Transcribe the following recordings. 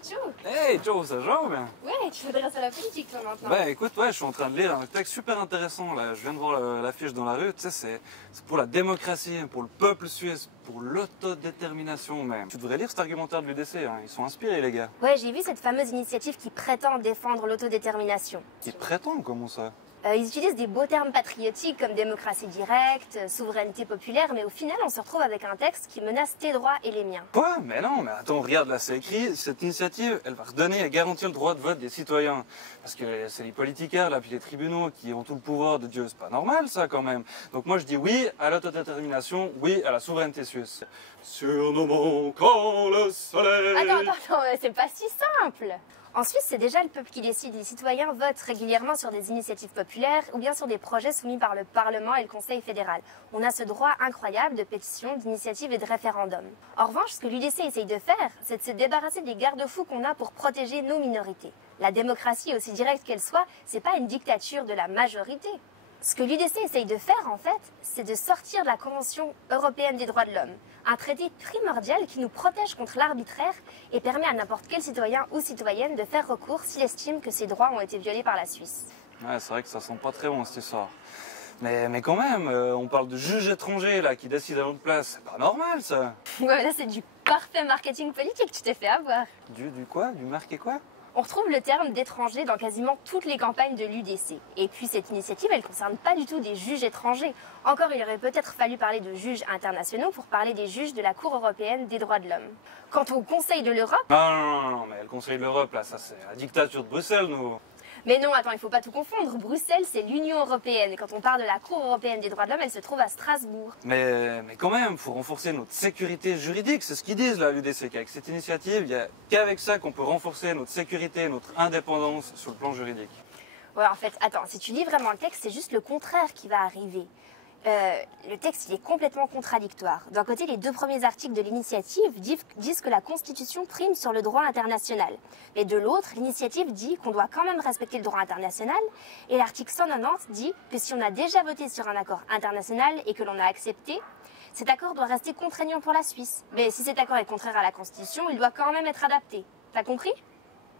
Hey Joe! Hey Joe, ça va bien? Ouais, tu t'intéresses à la politique toi maintenant. Bah écoute, ouais, je suis en train de lire un texte super intéressant là. Je viens de voir l'affiche dans la rue. Tu sais, c'est pour la démocratie, pour le peuple suisse, pour l'autodétermination même. Tu devrais lire cet argumentaire de l'UDC, hein. Ils sont inspirés les gars. Ouais, j'ai vu cette fameuse initiative qui prétend défendre l'autodétermination. Ils prétendent, comment ça? Ils utilisent des beaux termes patriotiques comme démocratie directe, souveraineté populaire, mais au final on se retrouve avec un texte qui menace tes droits et les miens. Quoi? Mais non, mais attends, regarde là, c'est écrit, cette initiative, elle va redonner et garantir le droit de vote des citoyens. Parce que c'est les politiciens là, puis les tribunaux qui ont tout le pouvoir de Dieu, c'est pas normal ça quand même. Donc moi je dis oui à l'autodétermination, oui à la souveraineté suisse. Sur nos monts quand le soleil... Attends, c'est pas si simple. En Suisse, c'est déjà le peuple qui décide. Les citoyens votent régulièrement sur des initiatives populaires ou bien sur des projets soumis par le Parlement et le Conseil fédéral. On a ce droit incroyable de pétition, d'initiative et de référendum. En revanche, ce que l'UDC essaye de faire, c'est de se débarrasser des garde-fous qu'on a pour protéger nos minorités. La démocratie, aussi directe qu'elle soit, c'est pas une dictature de la majorité. Ce que l'UDC essaye de faire, en fait, c'est de sortir de la Convention européenne des droits de l'homme, un traité primordial qui nous protège contre l'arbitraire et permet à n'importe quel citoyen ou citoyenne de faire recours s'il estime que ses droits ont été violés par la Suisse. Ouais, c'est vrai que ça sent pas très bon cette histoire. Mais quand même, on parle de juges étrangers là qui décident à notre place. C'est pas normal ça. Ouais, là c'est du parfait marketing politique, tu t'es fait avoir. Du quoi? Du marqué quoi? On retrouve le terme d'étranger dans quasiment toutes les campagnes de l'UDC. Et puis cette initiative, elle ne concerne pas du tout des juges étrangers. Encore, il aurait peut-être fallu parler de juges internationaux pour parler des juges de la Cour européenne des droits de l'homme. Quant au Conseil de l'Europe... Non, mais le Conseil de l'Europe, là, ça c'est la dictature de Bruxelles, nous. Mais non, attends, il faut pas tout confondre. Bruxelles, c'est l'Union européenne. Et quand on parle de la Cour européenne des droits de l'homme, elle se trouve à Strasbourg. Mais quand même, faut renforcer notre sécurité juridique, c'est ce qu'ils disent là, l'UDC. Qu'avec cette initiative, il n'y a qu'avec ça qu'on peut renforcer notre sécurité, notre indépendance sur le plan juridique. Ouais, en fait, attends, si tu lis vraiment le texte, c'est juste le contraire qui va arriver. Le texte, il est complètement contradictoire. D'un côté, les deux premiers articles de l'initiative disent que la Constitution prime sur le droit international. Mais de l'autre, l'initiative dit qu'on doit quand même respecter le droit international. Et l'article 190 dit que si on a déjà voté sur un accord international et que l'on a accepté, cet accord doit rester contraignant pour la Suisse. Mais si cet accord est contraire à la Constitution, il doit quand même être adapté. T'as compris ?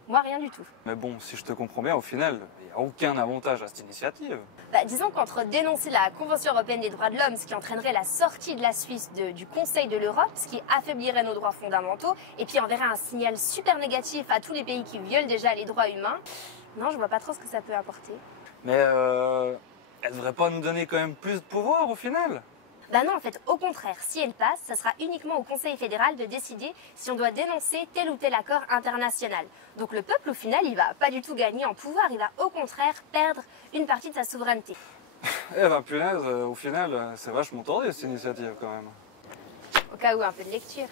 Moi, rien du tout. Mais bon, si je te comprends bien, au final, il n'y a aucun avantage à cette initiative. Disons qu'entre dénoncer la Convention européenne des droits de l'homme, ce qui entraînerait la sortie de la Suisse du Conseil de l'Europe, ce qui affaiblirait nos droits fondamentaux, et puis enverrait un signal super négatif à tous les pays qui violent déjà les droits humains, non, je vois pas trop ce que ça peut apporter. Mais elle devrait pas nous donner quand même plus de pouvoir au final? Bah non, en fait, au contraire, si elle passe, ça sera uniquement au Conseil fédéral de décider si on doit dénoncer tel ou tel accord international. Donc le peuple, au final, il va pas du tout gagner en pouvoir, il va au contraire perdre une partie de sa souveraineté. Eh ben punaise, au final, c'est vachement tordu cette initiative quand même. Au cas où, un peu de lecture.